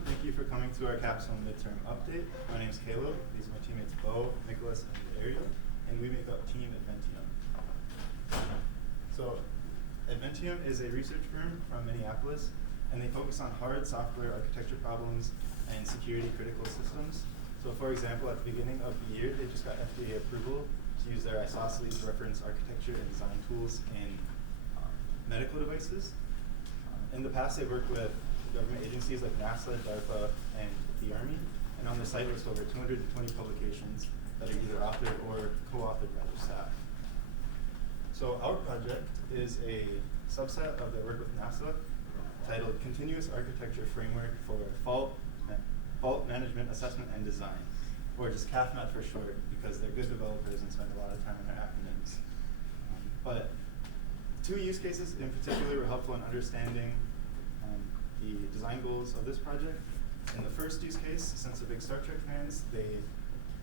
everyone. Thank you for coming to our capstone midterm update. My name is Caleb. These are my teammates Bo, Nicholas, and Ariel, and we make up Team Adventium. So, Adventium is a research firm from Minneapolis, and they focus on hard software architecture problems and security critical systems. So, for example, at the beginning of the year, they just got FDA approval to use their isosceles reference architecture and design tools in medical devices. In the past, they've worked with government agencies like NASA, DARPA, and the Army, and on their site list over 220 publications that are either authored or co-authored by their staff. So our project is a subset of their work with NASA titled Continuous Architecture Framework for Fault Management Assessment and Design, or just CAFMAT for short, because they're good developers and spend a lot of time on their acronyms. But two use cases in particular were helpful in understanding the design goals of this project. In the first use case, since they're big Star Trek fans, they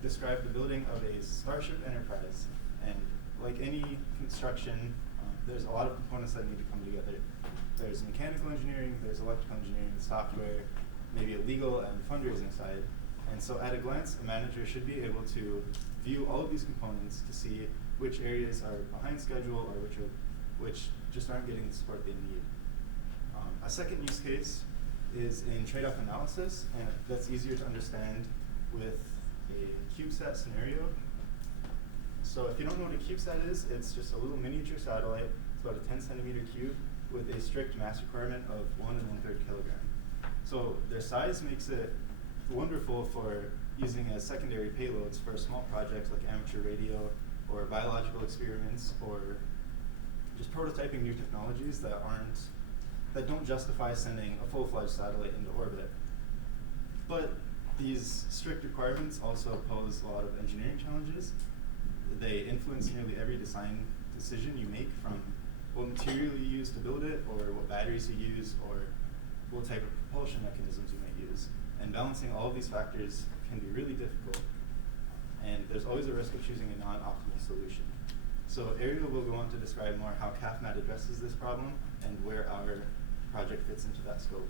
described the building of a Starship Enterprise. And like any construction, there's a lot of components that need to come together. There's mechanical engineering, there's electrical engineering, software, maybe a legal and fundraising side. And so at a glance, a manager should be able to view all of these components to see which areas are behind schedule or which just aren't getting the support they need. A second use case is in trade-off analysis, and that's easier to understand with a CubeSat scenario. So if you don't know what a CubeSat is, it's just a little miniature satellite. It's about a 10 centimeter cube with a strict mass requirement of 1 1/3 kilogram. So their size makes it wonderful for using as secondary payloads for small projects like amateur radio or biological experiments or just prototyping new technologies that don't justify sending a full-fledged satellite into orbit. But these strict requirements also pose a lot of engineering challenges. They influence nearly every design decision you make, from what material you use to build it, or what batteries you use, or what type of propulsion mechanisms you might use. And balancing all of these factors can be really difficult. And there's always a risk of choosing a non-optimal solution. So Ariel will go on to describe more how CAFMAT addresses this problem and where our project fits into that scope.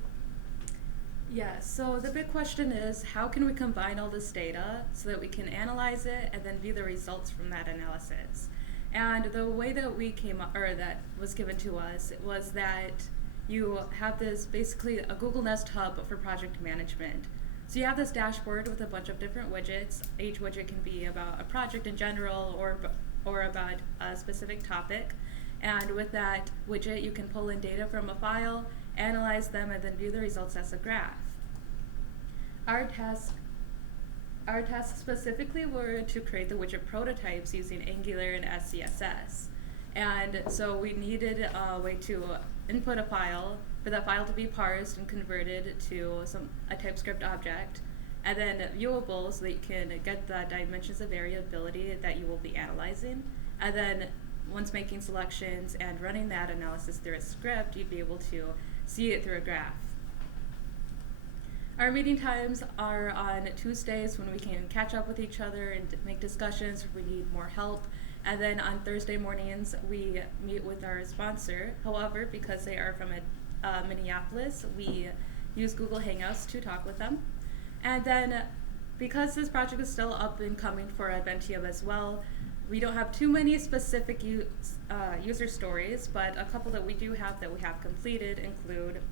Yeah, so the big question is, how can we combine all this data so that we can analyze it and then view the results from that analysis? And the way that we came up, or that was given to us, was that you have this basically a Google Nest hub for project management. So you have this dashboard with a bunch of different widgets. Each widget can be about a project in general or about a specific topic. And with that widget, you can pull in data from a file, analyze them, and then view the results as a graph. Our tasks specifically were to create the widget prototypes using Angular and SCSS. And so we needed a way to input a file, for that file to be parsed and converted to a TypeScript object, and then viewable so that you can get the dimensions of variability that you will be analyzing. And then once making selections and running that analysis through a script, you'd be able to see it through a graph. Our meeting times are on Tuesdays when we can catch up with each other and make discussions if we need more help. And then on Thursday mornings, we meet with our sponsor. However, because they are from Minneapolis, we use Google Hangouts to talk with them. And then because this project is still up and coming for Adventium as well, we don't have too many specific user stories, but a couple that we do have that we have completed include,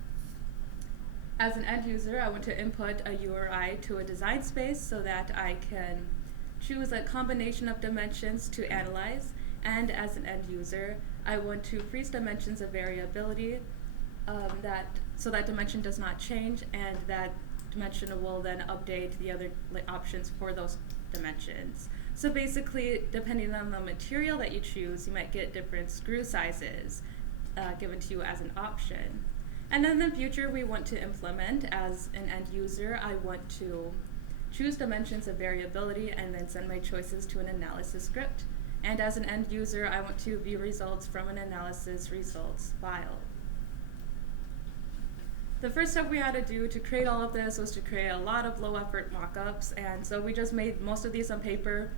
as an end user, I want to input a URI to a design space so that I can choose a combination of dimensions to analyze. And as an end user, I want to freeze dimensions of variability so that dimension does not change, and that dimension will then update the other options for those dimensions. So basically, depending on the material that you choose, you might get different screw sizes given to you as an option. And then in the future, we want to implement, as an end user, I want to choose dimensions of variability and then send my choices to an analysis script. And as an end user, I want to view results from an analysis results file. The first step we had to do to create all of this was to create a lot of low effort mock-ups, and so we just made most of these on paper.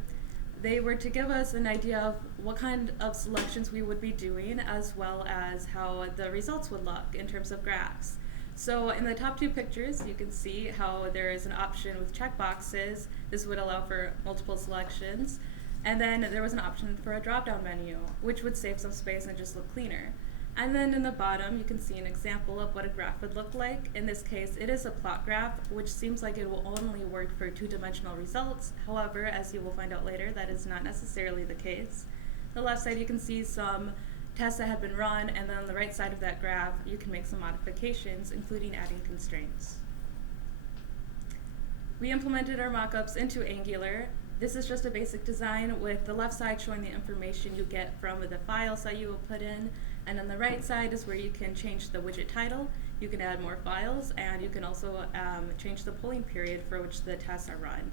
They were to give us an idea of what kind of selections we would be doing, as well as how the results would look in terms of graphs. So in the top two pictures, you can see how there is an option with checkboxes. This would allow for multiple selections. And then there was an option for a drop-down menu, which would save some space and just look cleaner. And then in the bottom, you can see an example of what a graph would look like. In this case, it is a plot graph, which seems like it will only work for two-dimensional results. However, as you will find out later, that is not necessarily the case. On the left side, you can see some tests that have been run, and then on the right side of that graph, you can make some modifications, including adding constraints. We implemented our mockups into Angular. This is just a basic design with the left side showing the information you get from the files that you will put in, and on the right side is where you can change the widget title, you can add more files, and you can also change the polling period for which the tests are run.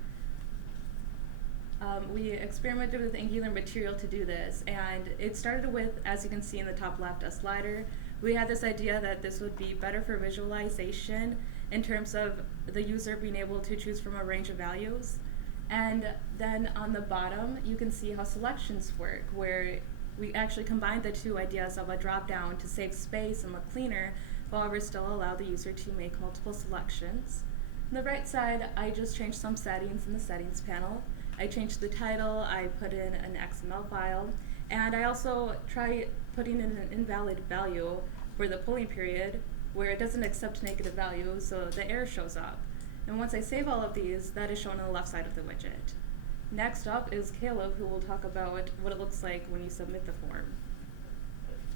We experimented with Angular material to do this, and it started with, as you can see in the top left, a slider. We had this idea that this would be better for visualization in terms of the user being able to choose from a range of values. And then on the bottom, you can see how selections work, where we actually combined the two ideas of a drop-down to save space and look cleaner, however still allow the user to make multiple selections. On the right side, I just changed some settings in the settings panel. I changed the title, I put in an XML file, and I also tried putting in an invalid value for the polling period where it doesn't accept negative values, so the error shows up. And once I save all of these, that is shown on the left side of the widget. Next up is Caleb, who will talk about what it looks like when you submit the form.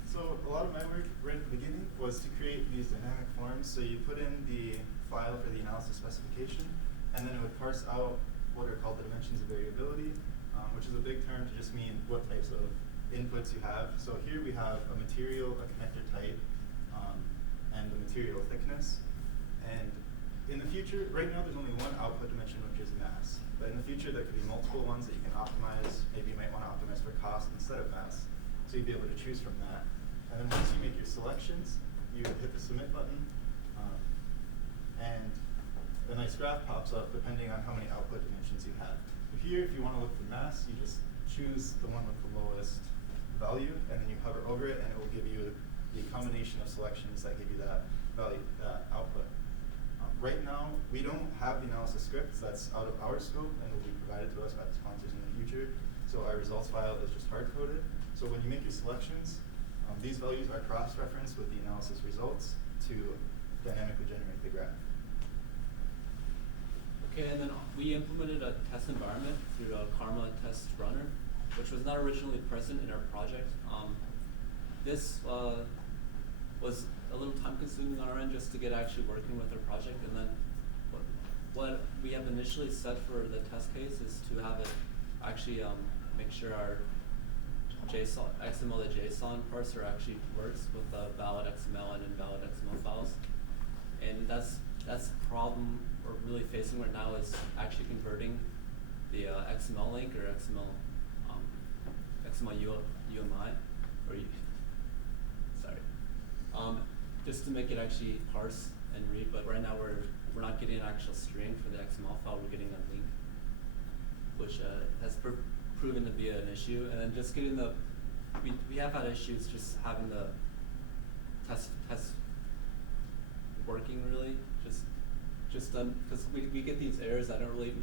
So a lot of my work right at the beginning was to create these dynamic forms. So you put in the file for the analysis specification, and then it would parse out what are called the dimensions of variability, which is a big term to just mean what types of inputs you have. So here we have a material, a connector type, and the material thickness. And in the future, right now there's only one output dimension, which is mass. But in the future, there could be multiple ones that you can optimize. Maybe you might want to optimize for cost instead of mass. So you'd be able to choose from that. And then once you make your selections, you hit the submit button, and a nice graph pops up depending on how many output dimensions you have. Here, if you want to look for mass, you just choose the one with the lowest value, and then you hover over it, and it will give you the combination of selections that give you that value, that output. Right now, we don't have the analysis scripts. That's out of our scope and will be provided to us by the sponsors in the future. So our results file is just hard-coded. So when you make your selections, these values are cross-referenced with the analysis results to dynamically generate the graph. Okay, and then we implemented a test environment through a Karma test runner, which was not originally present in our project. This was a little time consuming on our end just to get actually working with our project, and then what we have initially set for the test case is to have it actually make sure our JSON, XML to JSON parser actually works with the valid XML and invalid XML files. And that's the problem we're really facing right now is actually converting the XML link or XML UMI or just to make it actually parse and read. But right now we're not getting an actual string for the XML file. We're getting a link, which has proven to be an issue. And then just getting we have had issues just having the test working really. Just because we get these errors that don't really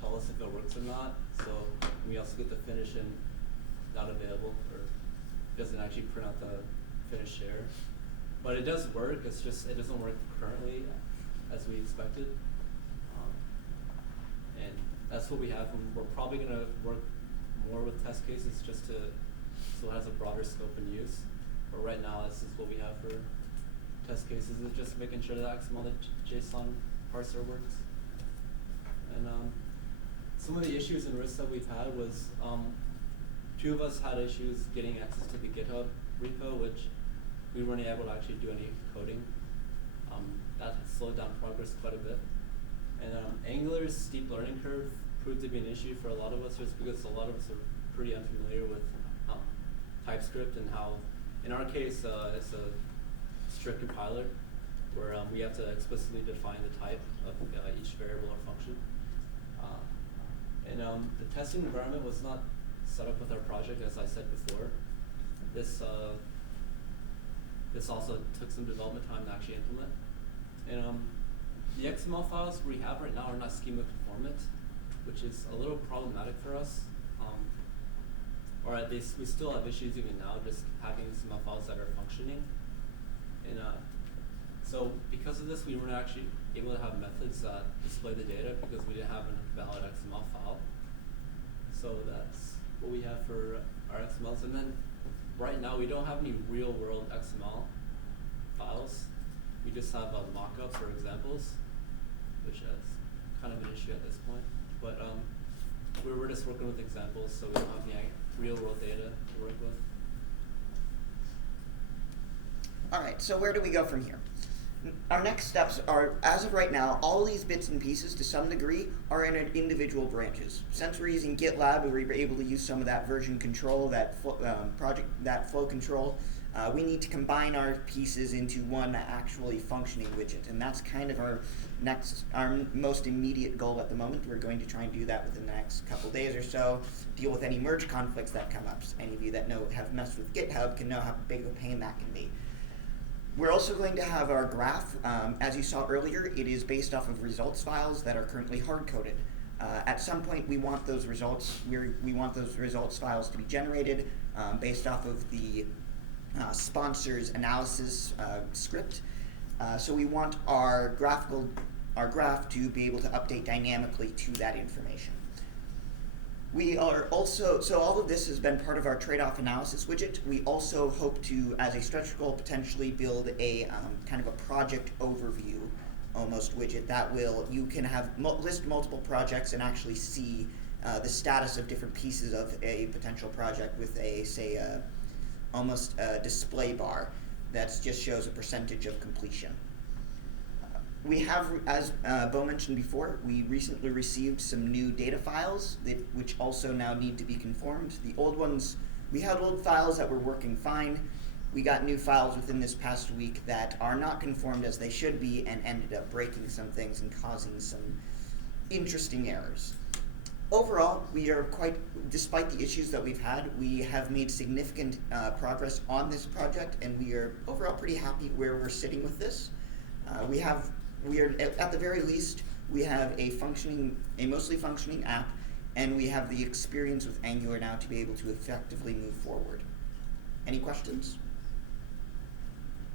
tell us if it works or not. So we also get the finish and not available, or doesn't actually print out the finished error. But it does work. It's just it doesn't work currently as we expected. And that's what we have. And we're probably going to work more with test cases just so it has a broader scope and use. But right now, this is what we have for test cases. Is just making sure that XML to JSON parser works. And some of the issues and risks that we've had was two of us had issues getting access to the GitHub repo, which we weren't able to actually do any coding. That slowed down progress quite a bit. And Angular's steep learning curve proved to be an issue for a lot of us just because a lot of us are pretty unfamiliar with TypeScript and how, in our case, it's a strict compiler where we have to explicitly define the type of each variable or function. And the testing environment was not set up with our project, as I said before. This also took some development time to actually implement. And the XML files we have right now are not schema conformant, which is a little problematic for us. Or at least we still have issues even now just having XML files that are functioning. And so because of this, we weren't actually able to have methods that display the data because we didn't have a valid XML file. So that's what we have for our XMLs. And then right now we don't have any real world XML files. We just have mock-ups or examples, which is kind of an issue at this point. But we're just working with examples, so we don't have any real world data to work with. All right, so where do we go from here? Our next steps are, as of right now, all these bits and pieces to some degree are in individual branches. Since we're using GitLab, we were able to use some of that version control, that flow control. We need to combine our pieces into one actually functioning widget, and that's kind of our most immediate goal at the moment. We're going to try and do that within the next couple days or so. Deal with any merge conflicts that come up. Any of you that have messed with GitHub can know how big of a pain that can be. We're also going to have our graph. As you saw earlier, it is based off of results files that are currently hard-coded. At some point, we want those results. We want those results files to be generated based off of the sponsor's analysis script. So we want our graph to be able to update dynamically to that information. We are also, so all of this has been part of our trade-off analysis widget. We also hope to, as a stretch goal, potentially build a kind of a project overview almost widget that you can have list multiple projects and actually see the status of different pieces of a potential project with almost a display bar that just shows a percentage of completion. We have, as Bo mentioned before, we recently received some new data files which also now need to be conformed. The old ones, we had old files that were working fine. We got new files within this past week that are not conformed as they should be and ended up breaking some things and causing some interesting errors. Overall, we are despite the issues that we've had, we have made significant progress on this project, and we are overall pretty happy where we're sitting with this. We are at the very least, we have a mostly functioning app, and we have the experience with Angular now to be able to effectively move forward. Any questions?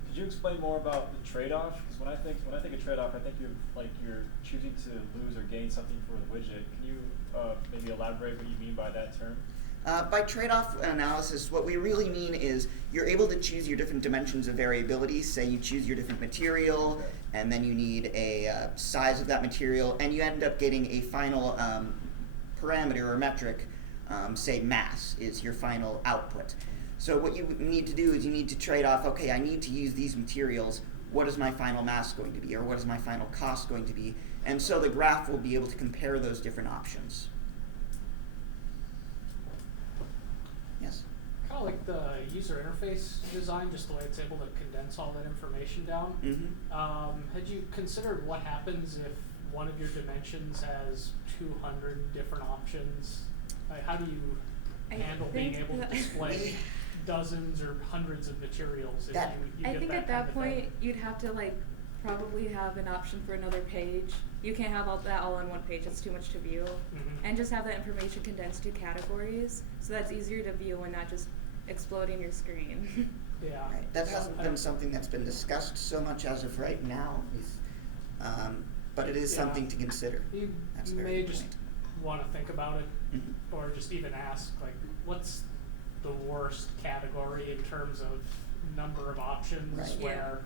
Could you explain more about the trade-off? Because when I think of trade-off, I think you're choosing to lose or gain something for the widget. Can you maybe elaborate what you mean by that term? By trade-off analysis, what we really mean is you're able to choose your different dimensions of variability. Say you choose your different material, and then you need a size of that material, and you end up getting a final parameter or metric, say mass is your final output. So what you need to do is you need to trade off, okay, I need to use these materials. What is my final mass going to be, or what is my final cost going to be? And so the graph will be able to compare those different options. Yes? Kind of like the user interface design, just the way it's able to condense all that information down. Mm-hmm. Had you considered what happens if one of your dimensions has 200 different options? How do you handle being able to display dozens or hundreds of materials if you I get think that at kind that of point thing? you'd have to probably have an option for another page. You can't have that all on one page, it's too much to view. Mm-hmm. And just have that information condensed to categories, so that's easier to view and not just exploding your screen. Yeah. Right. That hasn't been something that's been discussed so much as of right now, but it is something to consider. You That's a very may good just point. want to think about it, Mhm. or just even ask, what's the worst category in terms of number of options, Right. Yeah. where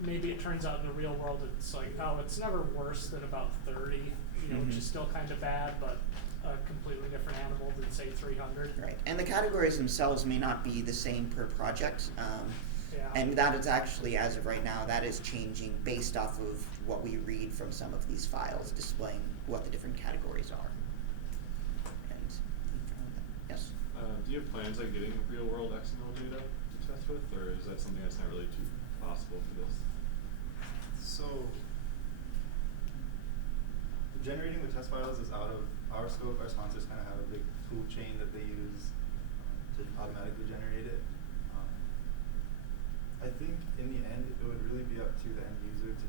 maybe it turns out in the real world it's it's never worse than about 30, which Mhm. is still kind of bad, but a completely different animal than say 300. Right, and the categories themselves may not be the same per project, Yeah. and that is actually, as of right now, that is changing based off of what we read from some of these files displaying what the different categories are. And, yes? Do you have plans on getting real world XML data to test with, or is that something that's not really too possible for this? So, generating the test files is out of our scope. Our sponsors kind of have a big tool chain that they use to automatically generate it. I think in the end, it would really be up to the end user to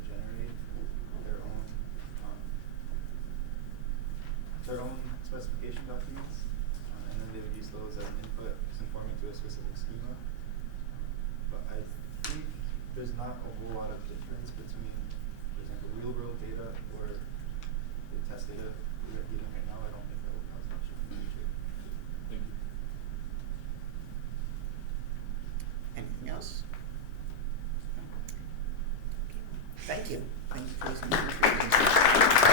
not a whole lot of difference between, for example, real world data or the test data we are getting right now. I don't think that will cause much in the future. Thank you. Anything else? Thank you. Thank you for listening.